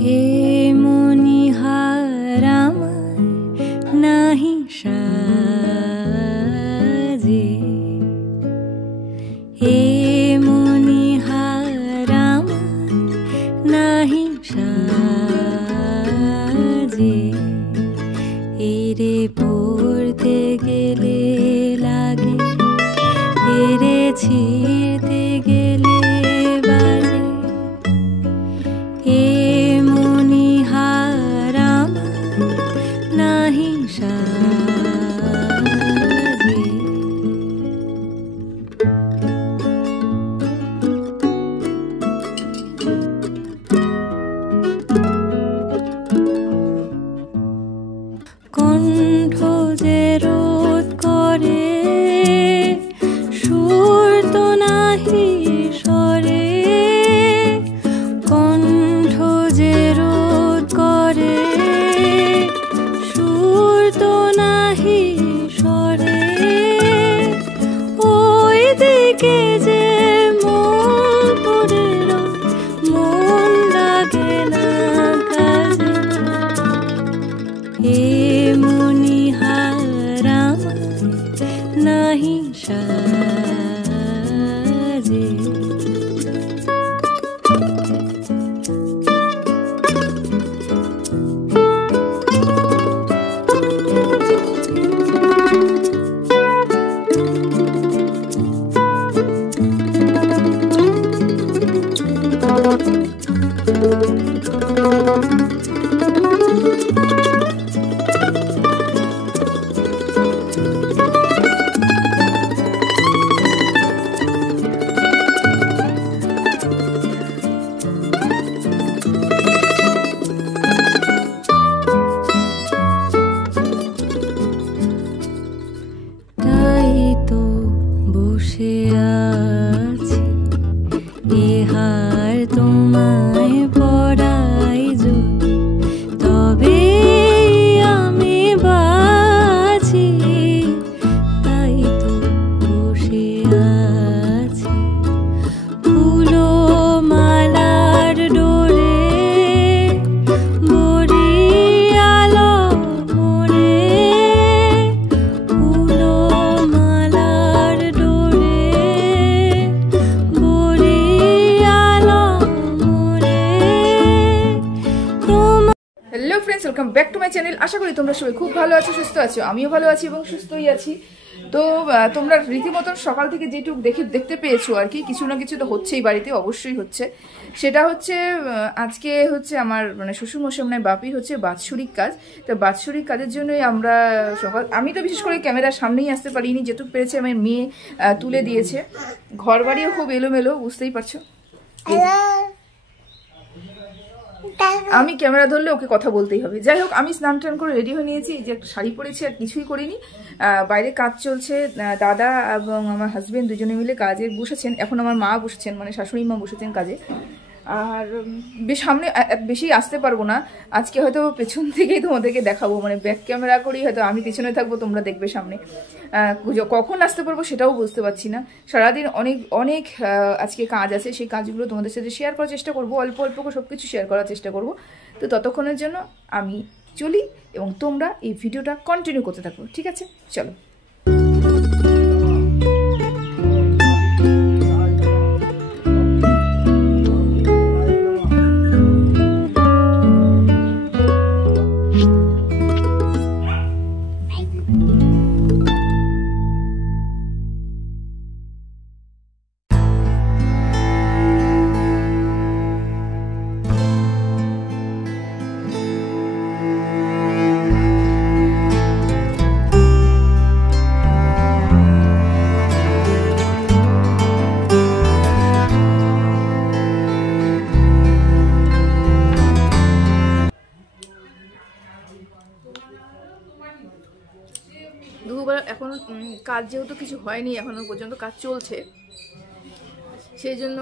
হে মনিহার আমার নাহি সাজে, হে মনিহার আমার নাহি সাজে, এরে পড়তে গেলে লাগে, এরে ছিঁড়তে গেলে বাজে, হে মনিহার আমার নাহি সাজে। কণ্ঠ যে রোধ করে সুর তো নাহি স্বরে, কণ্ঠ যে রোধ করে সুর তো নাহি স্বরে, ওই দিকে যে মন পড়ে রয়, মন লাগে না কাজে, হে মনিহার আমার নাহি সাজে। তাই তো বসে আছি, এহার তোমায় পড়াই যদি, তবে আমি বাঁচি। তাই তো বসে আছি, ফুলো মালার ডোরে বরিয়ালো মোরে, ফুলো মালার ডোরে বরিয়ালো মোরে। Hello friends, welcome back to my channel. আশা করি তোমরা সবাই খুব ভালো আছো, সুস্থ আছো। আমিও ভালো আছি এবং সুস্থই আছি। তো তোমরা রীতিমতন সকাল থেকে যেটুকু দেখতে পেয়েছো আর কি, কিছু না কিছু তো হচ্ছেই, বাড়িতে অবশ্যই হচ্ছে। সেটা হচ্ছে আজকে হচ্ছে আমার মানে শ্বশুরমশাই মানে বাপির হচ্ছে বাৎসরিক কাজ। তো বাৎসরিক কাজের জন্যই আমরা আমি তো বিশেষ করে ক্যামেরার সামনেই আসতে পারিনি, যেটুকু পেরেছে আমার মেয়ে তুলে দিয়েছে। ঘর বাড়িও খুব এলোমেলো, বুঝতেই পারছো। আমি ক্যামেরা ধরলে ওকে কথা বলতেই হবে। যাই হোক, আমি স্নান টান করে রেডি হয়ে নিয়েছি, যে একটা শাড়ি পরেছি আর কিছুই করিনি। বাইরে কাজ চলছে, দাদা এবং আমার হাজবেন্ড দুজনে মিলে কাজে বসেছেন। এখন আমার মা বসেছেন, মানে শাশুড়ি মা বসেছেন কাজে। আর সামনে বেশি আসতে পারবো না আজকে, হয়তো পেছন থেকেই তোমাদেরকে দেখাবো, মানে ব্যাক ক্যামেরা করেই হয়তো আমি পেছনে থাকবো, তোমরা দেখবে সামনে। কখন আসতে পারবো সেটাও বুঝতে পারছি না। সারাদিন অনেক অনেক আজকে কাজ আছে, সেই কাজগুলো তোমাদের সাথে শেয়ার করার চেষ্টা করবো, অল্প অল্প করে সব কিছু শেয়ার করার চেষ্টা করবো। তো ততক্ষণের জন্য আমি চলি এবং তোমরা এই ভিডিওটা কন্টিনিউ করতে থাকো, ঠিক আছে? চলো। দুপুরবেলা এখন কাজ যেহেতু কিছু হয়নি, এখনো পর্যন্ত কাজ চলছে, সেই জন্য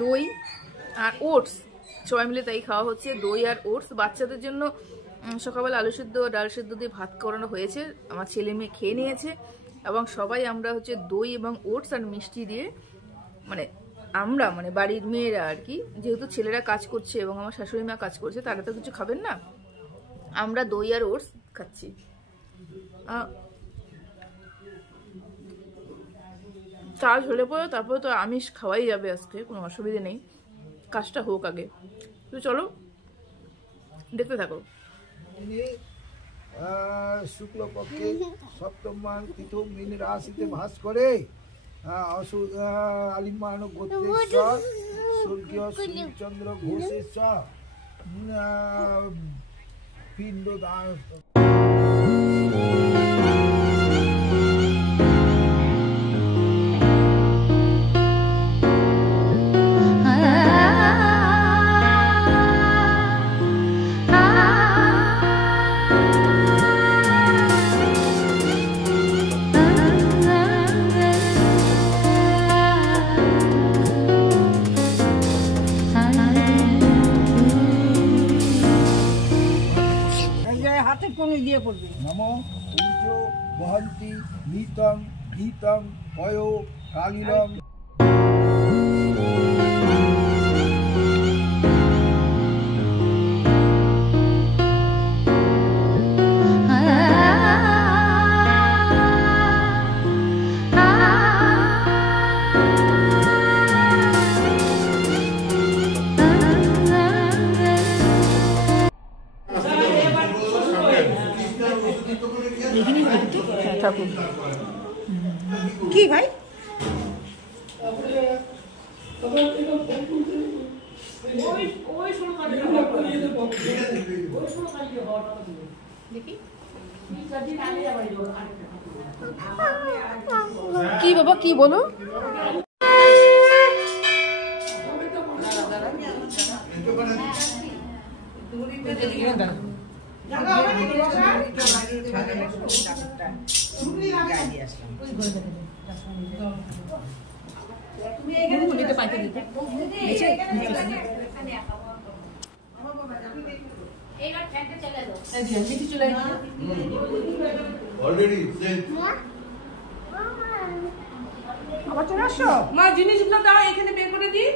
দই আর ওটস সবাই মিলে তাই খাওয়া হচ্ছে। দই আর ওটস। বাচ্চাদের জন্য সকালবেলা আলু সিদ্ধ ডাল সিদ্ধ দিয়ে ভাত করানো হয়েছে, আমার ছেলে মেয়ে খেয়ে নিয়েছে এবং সবাই আমরা হচ্ছে দই এবং ওটস আর মিষ্টি দিয়ে মানে আমরা মানে বাড়ির মেয়েরা আর কি, যেহেতু ছেলেরা কাজ করছে এবং আমার শাশুড়ি মা কাজ করছে, তারা তো কিছু খাবেন না, আমরা দই আর ওটস খাচ্ছি। চাল হলে পরে তারপরে তো আমিষ খাওয়াই যাবে আজকে, কোনো অসুবিধে নেই, কাজটা হোক আগে। তো চলো দেখতে থাকো। শুক্লপক্ষে সপ্তম মাস তীর্থ মীন রাশিতে ভাস করে আলিমান গোত্রেশ্বর স্বর্গীয় শ্রীচন্দ্র ঘোষেশ্বর পিণ্ড নমো সূর্য বহন্তি নিতং গীতং পয়ো কালিলং। ঠাকুর কি ভাই কি বাবা কি বলো? আবার চলে আসো মা, জিনিসগুলো দাও এখানে বের করে দিই।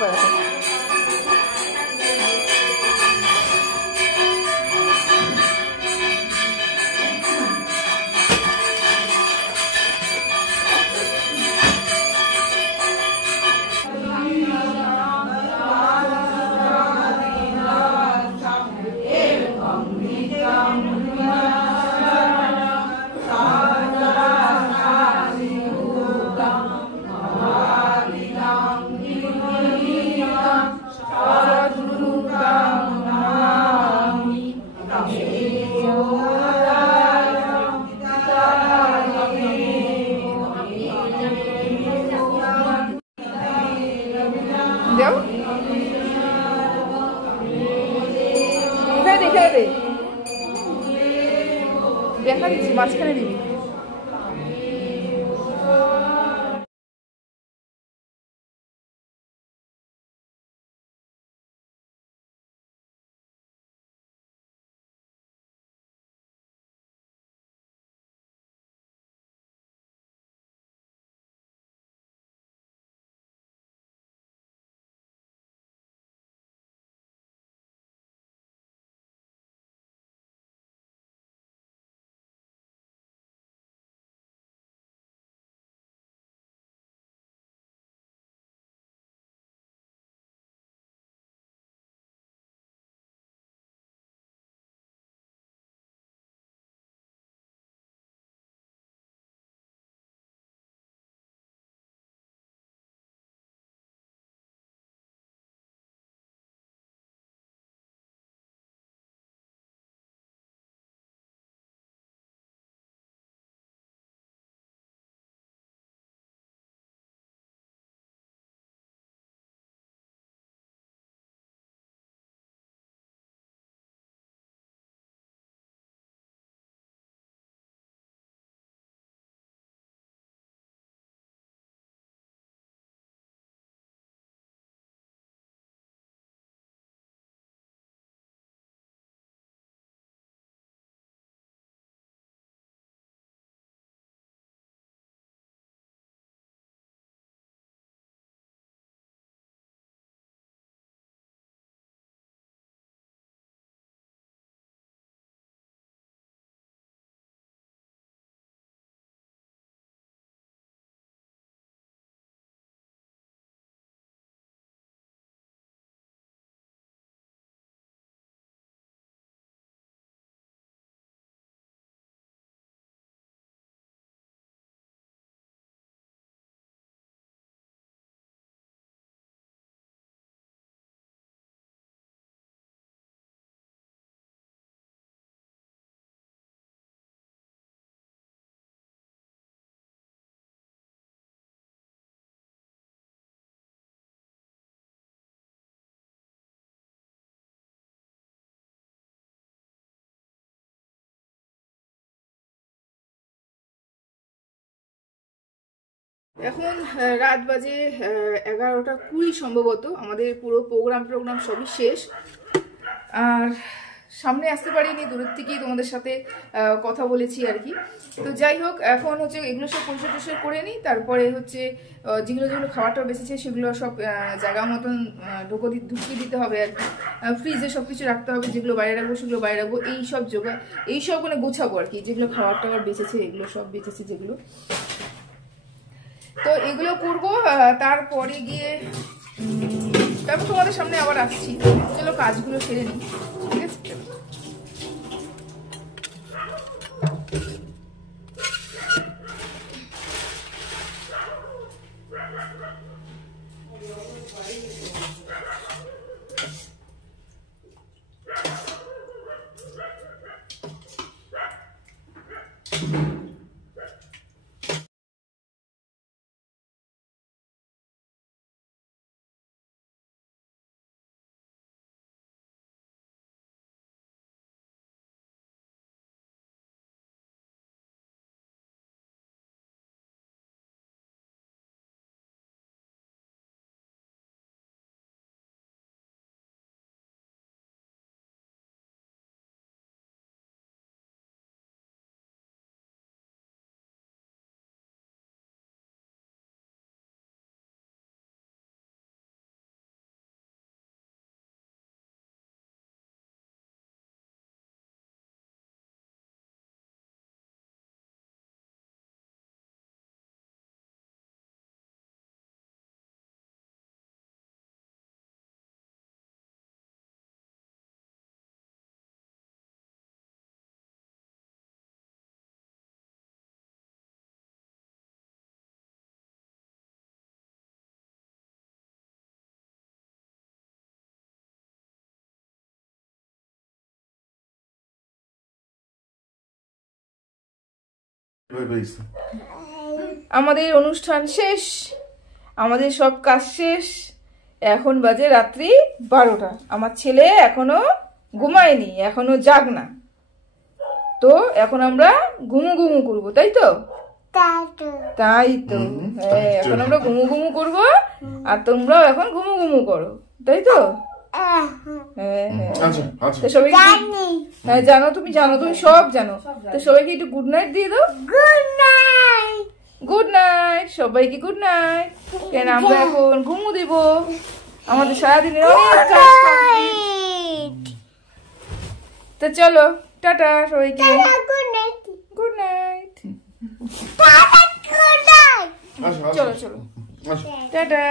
ব্যাপার আছে। যাও দেখা দে, দেখা দিচ্ছি মাঝখানে দিবি। এখন রাত বাজে 11:20 সম্ভবত। আমাদের পুরো প্রোগ্রাম সবই শেষ, আর সামনে আসতে পারিনি, দূরের থেকেই তোমাদের সাথে কথা বলেছি আর কি। তো যাই হোক, এখন হচ্ছে এগুলো সব পরিষ্কার টরিষ্কার করে নিই, তারপরে হচ্ছে যেগুলো যেগুলো খাবারটা বেঁচেছে সেগুলো সব জায়গা মতন ঢুকিয়ে দিতে হবে আর কি। ফ্রিজে সব কিছু রাখতে হবে, যেগুলো বাইরে রাখবো সেগুলো বাইরে রাখবো, এইসব মানে গোছাবো আর কি। যেগুলো খাবার টাবার বেঁচেছে, এগুলো সব বেঁচেছে যেগুলো, তো এগুলো করবো। তারপরে গিয়ে তারপর তোমাদের সামনে আবার আসছি। চলো কাজগুলো সেরে নিই, ঠিক আছে। আমাদের অনুষ্ঠান শেষ, আমাদের সব কাজ শেষ। এখন বাজে রাত্রি 12টা। আমার ছেলে এখনো ঘুমায়নি, এখনো জাগনা। তো এখন আমরা ঘুমু ঘুমু করবো, তাই তো? তাই তো, হ্যাঁ, এখন আমরা ঘুমু ঘুমু করবো আর তোমরাও এখন ঘুমু ঘুমু করো, তাই তো? হ্যাঁ হ্যাঁ, তো সবাইকে হ্যাঁ জানো, তুমি জানো, তুমি সব জানো। তো সবাইকে একটু গুড নাইট দিয়ে দাও। গুড নাইট সবাইকে, গুড নাইট। কেন আমরা এখন ঘুমু দিব, আমাদের সারাদিনের অনেক কাজ complete। তো চলো, টাটা সবাইকে, গুড নাইট। চলো চলো, টাটা।